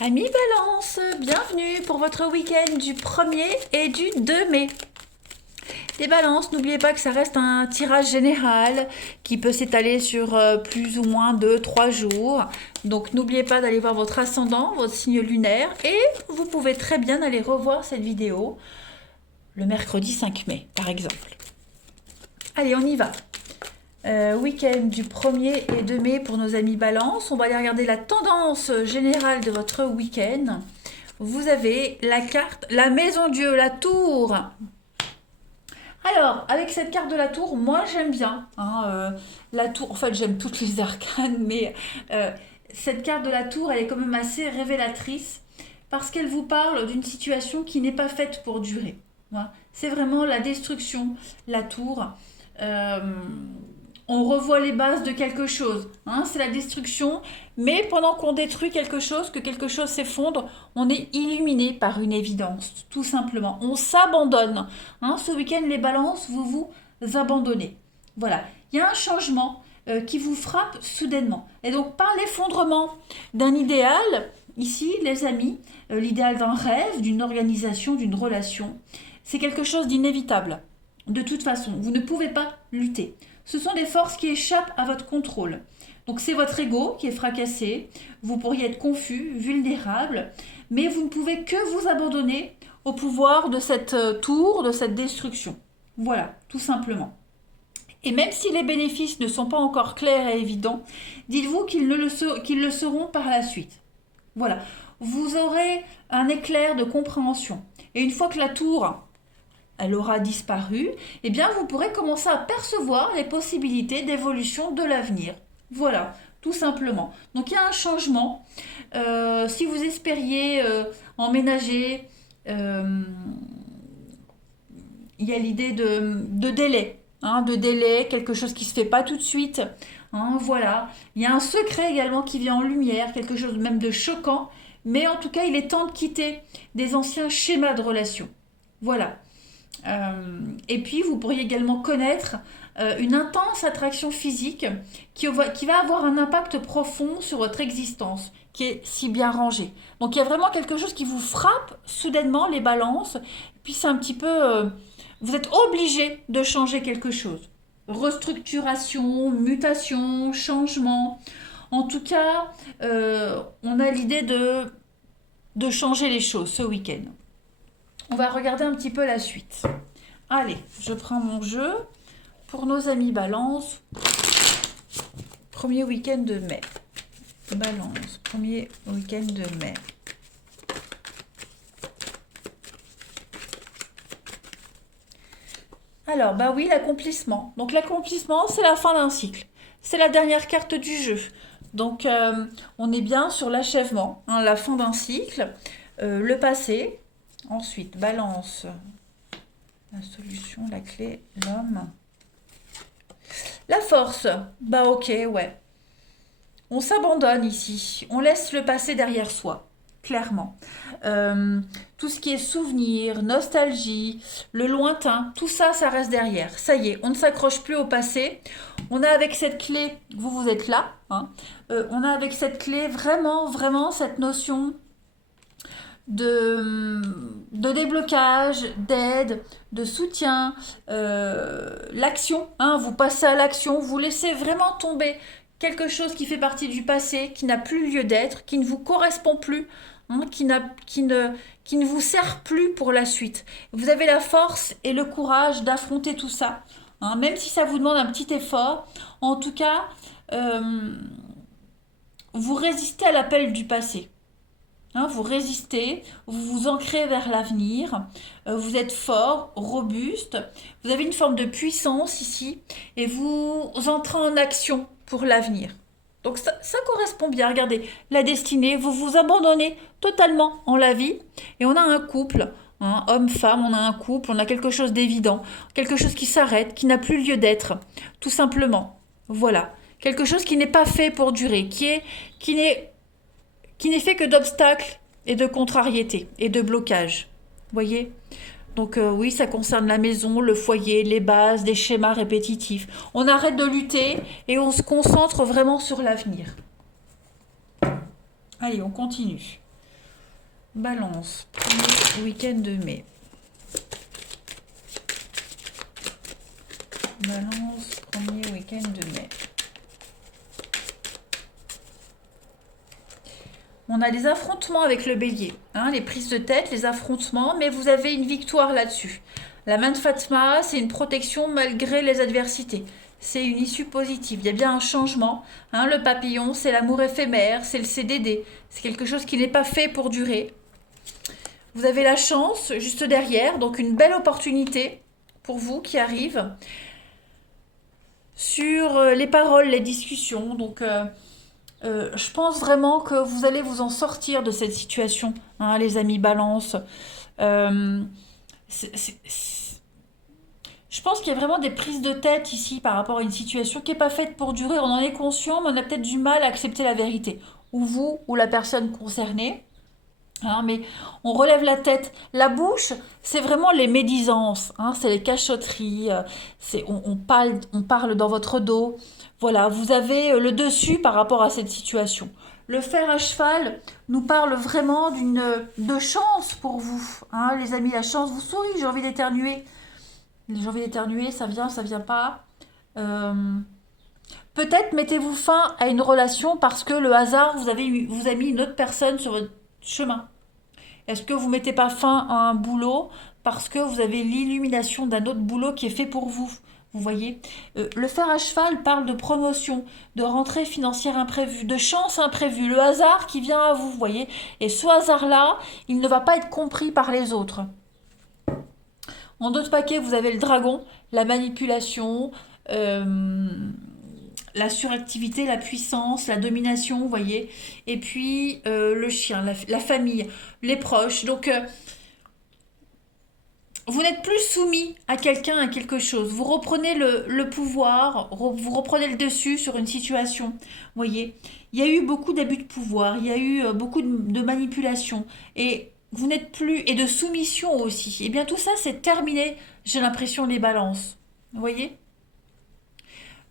Amis Balance, bienvenue pour votre week-end du 1er et du 2 mai. Les balances, n'oubliez pas que ça reste un tirage général qui peut s'étaler sur plus ou moins 2-3 jours. Donc n'oubliez pas d'aller voir votre ascendant, votre signe lunaire et vous pouvez très bien aller revoir cette vidéo le mercredi 5 mai par exemple. Allez, on y va. Week-end du 1er et 2 mai pour nos amis Balance. On va aller regarder la tendance générale de votre week-end. Vous avez la carte, la maison Dieu, la tour. Alors, avec cette carte de la tour, moi j'aime bien. La tour, en fait j'aime toutes les arcanes, mais cette carte de la tour, elle est quand même assez révélatrice parce qu'elle vous parle d'une situation qui n'est pas faite pour durer. Voilà. C'est vraiment la destruction, la tour. On revoit les bases de quelque chose. C'est la destruction, mais pendant qu'on détruit quelque chose, que quelque chose s'effondre, on est illuminé par une évidence, tout simplement. On s'abandonne. Ce week-end, les balances, vous vous abandonnez. Voilà. Il y a un changement qui vous frappe soudainement. Et donc, par l'effondrement d'un idéal, ici, les amis, l'idéal d'un rêve, d'une organisation, d'une relation, c'est quelque chose d'inévitable. De toute façon, vous ne pouvez pas lutter. Ce sont des forces qui échappent à votre contrôle. Donc c'est votre ego qui est fracassé, vous pourriez être confus, vulnérable, mais vous ne pouvez que vous abandonner au pouvoir de cette tour, de cette destruction. Voilà, tout simplement. Et même si les bénéfices ne sont pas encore clairs et évidents, dites-vous qu'ils le seront par la suite. Voilà, vous aurez un éclair de compréhension. Et une fois que la tour elle aura disparu, eh bien vous pourrez commencer à percevoir les possibilités d'évolution de l'avenir. Voilà, tout simplement. Donc il y a un changement. Si vous espériez emménager, il y a l'idée de délai. De délai, quelque chose qui ne se fait pas tout de suite. Voilà. Il y a un secret également qui vient en lumière, quelque chose même de choquant. Mais en tout cas, il est temps de quitter des anciens schémas de relation. Voilà. Et puis, vous pourriez également connaître une intense attraction physique qui va avoir un impact profond sur votre existence, qui est si bien rangée. Donc, il y a vraiment quelque chose qui vous frappe soudainement, les balances. Puis, c'est un petit peu... vous êtes obligé de changer quelque chose. Restructuration, mutation, changement. En tout cas, on a l'idée de changer les choses ce week-end. On va regarder un petit peu la suite. Allez, je prends mon jeu pour nos amis Balance. Premier week-end de mai. Balance, premier week-end de mai. Alors, bah oui, l'accomplissement. Donc l'accomplissement, c'est la fin d'un cycle. C'est la dernière carte du jeu. Donc, on est bien sur l'achèvement, la fin d'un cycle, le passé. Ensuite, balance, la solution, la clé, l'homme. La force, bah ok, ouais. On s'abandonne ici, on laisse le passé derrière soi, clairement. Tout ce qui est souvenir, nostalgie, le lointain, tout ça, ça reste derrière. Ça y est, on ne s'accroche plus au passé. On a avec cette clé, vous êtes là, on a avec cette clé vraiment, vraiment cette notion de déblocage, d'aide, de soutien, l'action, vous passez à l'action, vous laissez vraiment tomber quelque chose qui fait partie du passé, qui n'a plus lieu d'être, qui ne vous correspond plus, qui ne vous sert plus pour la suite. Vous avez la force et le courage d'affronter tout ça, même si ça vous demande un petit effort. En tout cas, vous résistez à l'appel du passé. Vous résistez, vous vous ancrez vers l'avenir, vous êtes fort, robuste, vous avez une forme de puissance ici et vous entrez en action pour l'avenir. Donc ça correspond bien, regardez, la destinée, vous vous abandonnez totalement en la vie et on a un couple, homme-femme, on a un couple, on a quelque chose d'évident, quelque chose qui s'arrête, qui n'a plus lieu d'être, tout simplement. Voilà, quelque chose qui n'est pas fait pour durer, qui n'est fait que d'obstacles et de contrariétés et de blocages. Voyez ? Donc oui, ça concerne la maison, le foyer, les bases, des schémas répétitifs. On arrête de lutter et on se concentre vraiment sur l'avenir. Allez, on continue. Balance, premier week-end de mai. Balance, premier week-end de mai. On a les affrontements avec le bélier, hein, les prises de tête, les affrontements, mais vous avez une victoire là-dessus. La main de Fatma, c'est une protection malgré les adversités. C'est une issue positive. Il y a bien un changement. Hein, le papillon, c'est l'amour éphémère, c'est le CDD. C'est quelque chose qui n'est pas fait pour durer. Vous avez la chance juste derrière, donc une belle opportunité pour vous qui arrive sur les paroles, les discussions. Donc, je pense vraiment que vous allez vous en sortir de cette situation, hein, les amis balance. Euh, je pense qu'il y a vraiment des prises de tête ici par rapport à une situation qui n'est pas faite pour durer. On en est conscient, mais on a peut-être du mal à accepter la vérité. Ou vous, ou la personne concernée. Hein, mais on relève la tête. La bouche, c'est vraiment les médisances, hein, c'est les cachotteries, on parle dans votre dos. Voilà, vous avez le dessus par rapport à cette situation. Le fer à cheval nous parle vraiment de chance pour vous. Hein, les amis, la chance vous sourit, j'ai envie d'éternuer. J'ai envie d'éternuer, ça vient pas. Euh, Peut-être mettez-vous fin à une relation parce que le hasard vous a mis une autre personne sur votre chemin. Est-ce que vous mettez pas fin à un boulot parce que vous avez l'illumination d'un autre boulot qui est fait pour vous? Vous voyez. Le fer à cheval parle de promotion, de rentrée financière imprévue, de chance imprévue, le hasard qui vient à vous, vous voyez. Et ce hasard-là, il ne va pas être compris par les autres. En d'autres paquets, vous avez le dragon, la manipulation, la suractivité, la puissance, la domination, vous voyez. Et puis le chien, la famille, les proches. Donc, vous n'êtes plus soumis à quelqu'un, à quelque chose. Vous reprenez le pouvoir, vous reprenez le dessus sur une situation. Vous voyez, il y a eu beaucoup d'abus de pouvoir, il y a eu beaucoup de manipulation. Et vous n'êtes plus, et de soumission aussi. Et bien tout ça, c'est terminé, j'ai l'impression, les balances. Vous voyez.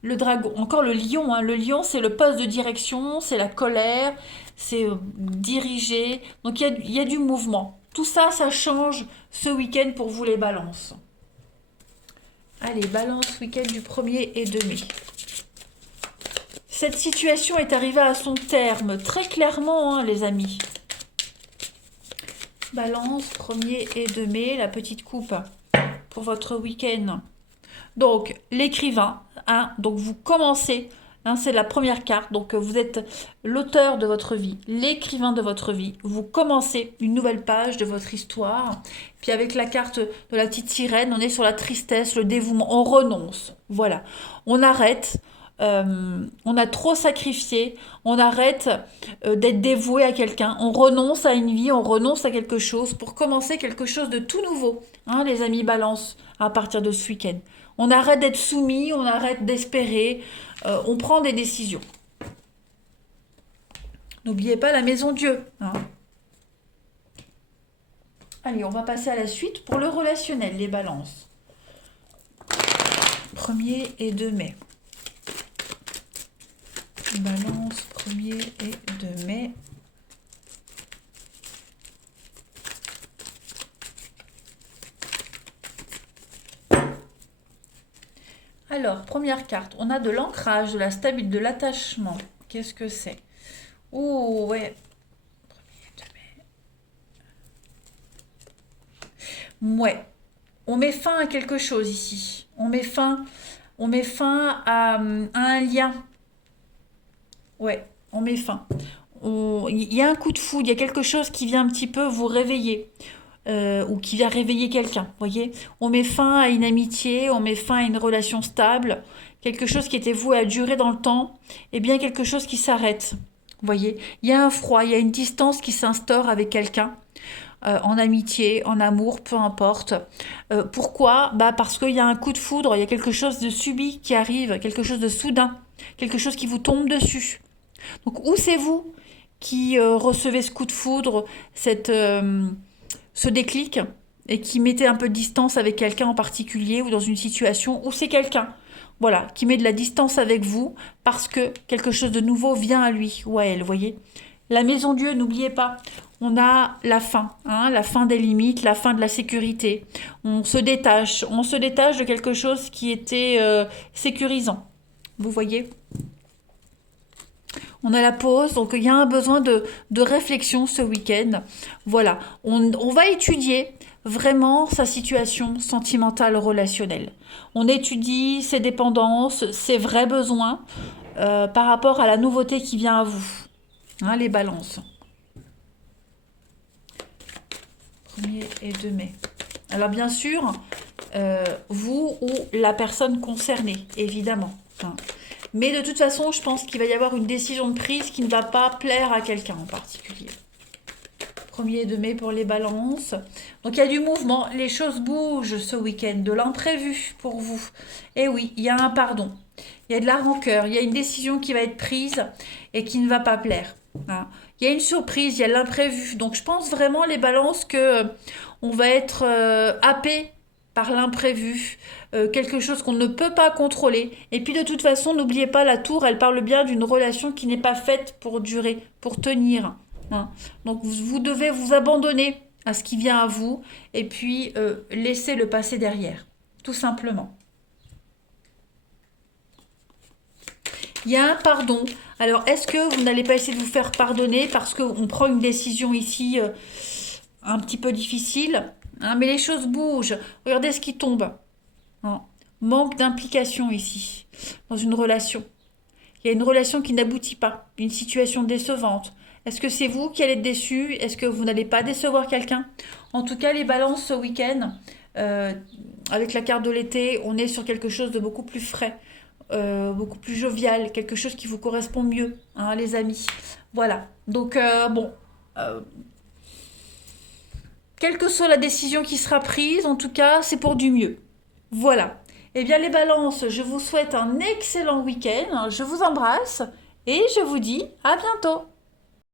Le dragon, encore le lion, hein. Le lion, c'est le poste de direction, c'est la colère, c'est diriger. Donc il y a du mouvement. Tout ça, ça change ce week-end pour vous les balances. Allez, balance week-end du 1er et 2 mai. Cette situation est arrivée à son terme, très clairement, hein, les amis. Balance, 1er et 2 mai, la petite coupe pour votre week-end. Donc, l'écrivain, hein, donc vous commencez, hein, c'est la première carte, donc vous êtes l'auteur de votre vie, l'écrivain de votre vie, vous commencez une nouvelle page de votre histoire, puis avec la carte de la petite sirène, on est sur la tristesse, le dévouement, on renonce, voilà, on arrête, on a trop sacrifié, on arrête d'être dévoué à quelqu'un, on renonce à une vie, on renonce à quelque chose pour commencer quelque chose de tout nouveau, hein, les amis balance, à partir de ce week-end. On arrête d'être soumis, on arrête d'espérer, on prend des décisions. N'oubliez pas la maison Dieu. Hein. Allez, on va passer à la suite pour le relationnel, les balances. 1er et 2 mai. Balance, 1er et 2 mai. Alors, première carte, on a de l'ancrage, de la stabilité, de l'attachement. Qu'est-ce que c'est? Oh, ouais. Ouais. On met fin à quelque chose ici. On met fin à un lien. Ouais, on met fin. Il y a un coup de foudre, il y a quelque chose qui vient un petit peu vous réveiller. Ou qui vient réveiller quelqu'un, voyez. On met fin à une amitié, on met fin à une relation stable, quelque chose qui était voué à durer dans le temps, et bien quelque chose qui s'arrête, voyez. Il y a un froid, il y a une distance qui s'instaure avec quelqu'un, en amitié, en amour, peu importe. Pourquoi? Parce qu'il y a un coup de foudre, il y a quelque chose de subit qui arrive, quelque chose de soudain, quelque chose qui vous tombe dessus. Donc où c'est vous qui recevez ce coup de foudre, ce déclic et qui mettait un peu de distance avec quelqu'un en particulier ou dans une situation où c'est quelqu'un, voilà, qui met de la distance avec vous parce que quelque chose de nouveau vient à lui ou à elle, vous voyez. La maison Dieu, n'oubliez pas, on a la fin, hein, la fin des limites, la fin de la sécurité. On se détache de quelque chose qui était sécurisant. Vous voyez? On a la pause, donc il y a un besoin de réflexion ce week-end. Voilà, on va étudier vraiment sa situation sentimentale relationnelle. On étudie ses dépendances, ses vrais besoins par rapport à la nouveauté qui vient à vous. Hein, les balances. 1er et 2 mai. Alors bien sûr, vous ou la personne concernée, évidemment. Hein. Mais de toute façon, je pense qu'il va y avoir une décision de prise qui ne va pas plaire à quelqu'un en particulier. 1er et 2 mai pour les balances. Donc il y a du mouvement, les choses bougent ce week-end, de l'imprévu pour vous. Et oui, il y a un pardon, il y a de la rancœur, il y a une décision qui va être prise et qui ne va pas plaire. Hein. Il y a une surprise, il y a l'imprévu. Donc je pense vraiment les balances que on va être happé par l'imprévu, quelque chose qu'on ne peut pas contrôler. Et puis de toute façon, n'oubliez pas, la tour, elle parle bien d'une relation qui n'est pas faite pour durer, pour tenir. Hein. Donc vous devez vous abandonner à ce qui vient à vous et puis laisser le passé derrière, tout simplement. Il y a un pardon. Alors, est-ce que vous n'allez pas essayer de vous faire pardonner parce qu'on prend une décision ici un petit peu difficile, hein, mais les choses bougent. Regardez ce qui tombe. Hein. Manque d'implication ici, dans une relation. Il y a une relation qui n'aboutit pas, une situation décevante. Est-ce que c'est vous qui allez être déçu? Est-ce que vous n'allez pas décevoir quelqu'un? En tout cas, les balances ce week-end, avec la carte de l'été, on est sur quelque chose de beaucoup plus frais. Beaucoup plus jovial, quelque chose qui vous correspond mieux, hein, les amis. Voilà. Donc, bon, quelle que soit la décision qui sera prise, en tout cas, c'est pour du mieux. Voilà. Eh bien, les balances, je vous souhaite un excellent week-end. Je vous embrasse et je vous dis à bientôt.